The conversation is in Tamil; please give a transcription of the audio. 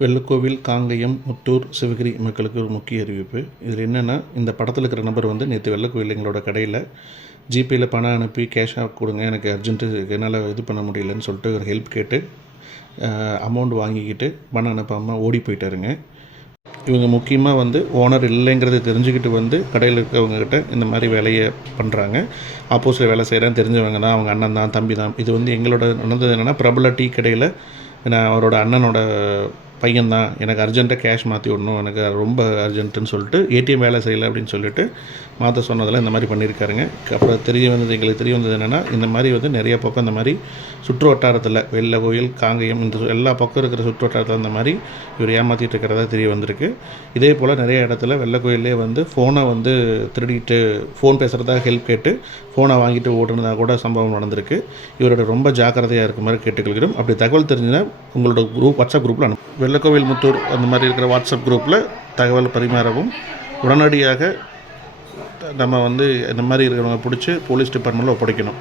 வெள்ளக்கோவில், காங்கயம், முத்தூர், சிவகிரி மக்களுக்கு ஒரு முக்கிய அறிவிப்பு. இதில் என்னென்னா, இந்த படத்தில் இருக்கிற நபர் வந்து நேற்று வெள்ளக்கோவில் எங்களோட கடையில் ஜிபேயில் பணம் அனுப்பி கேஷாக கொடுங்க, எனக்கு அர்ஜென்ட்டு, என்னால் இது பண்ண முடியலன்னு சொல்லிட்டு ஒரு ஹெல்ப் கேட்டு அமௌண்ட் வாங்கிக்கிட்டு பணம் அனுப்பாமல் ஓடி போயிட்டாருங்க. இவங்க முக்கியமாக வந்து ஓனர் இல்லைங்கிறத தெரிஞ்சுக்கிட்டு வந்து கடையில் இருக்கிறவங்ககிட்ட இந்த மாதிரி வேலையை பண்ணுறாங்க. ஆப்போசிட்டில் வேலை செய்கிறேன்னு தெரிஞ்சவங்க தான், அவங்க அண்ணன் தான், தம்பி தான். இது வந்து எங்களோட நடந்தது என்னென்னா, பிரபல டீ கடையில் நான் அவரோட அண்ணனோட பையன்தான், எனக்கு அர்ஜென்ட்டாக கேஷ் மாற்றி விடணும், எனக்கு ரொம்ப அர்ஜென்ட்டுன்னு சொல்லிட்டு ஏடிஎம் வேலை செய்யலை அப்படின்னு சொல்லிட்டு மாற்ற சொன்னதில் இந்த மாதிரி பண்ணியிருக்காருங்க. அப்புறம் எங்களுக்கு தெரிய வந்தது என்னென்னா, இந்த மாதிரி வந்து நிறைய பக்கம் இந்த மாதிரி சுற்று வட்டாரத்தில் வெள்ளக்கோவில், காங்கயம், இந்த எல்லா பக்கம் இருக்கிற சுற்று வட்டாரத்தில் இந்த மாதிரி இவர் ஏமாற்றிட்டு இருக்கிறதா தெரிய வந்திருக்கு. இதே போல் நிறைய இடத்துல வெள்ளக்கோயிலே வந்து ஃபோனை வந்து திருடிட்டு ஃபோன் பேசுகிறதாக ஹெல்ப் கேட்டு ஃபோனை வாங்கிட்டு ஓட்டுனதாக கூட சம்பவம் நடந்திருக்கு. இவரோட ரொம்ப ஜாக்கிரதையாக இருக்க மாதிரி கேட்டுக்கொள்கிறோம். அப்படி தகவல் தெரிஞ்சுன்னா உங்களோட வாட்ஸ்அப் குரூப்பில் அனுப்பும். வெள்ளக்கோவில், முத்தூர் அந்த மாதிரி இருக்கிற வாட்ஸ்அப் குரூப்பில் தகவல் பரிமாறவும், உடனடியாக நம்ம வந்து இந்த மாதிரி இருக்கிறவங்க பிடிச்சி போலீஸ் டிபார்ட்மெண்ட்டில் ஒப்படைக்கணும்.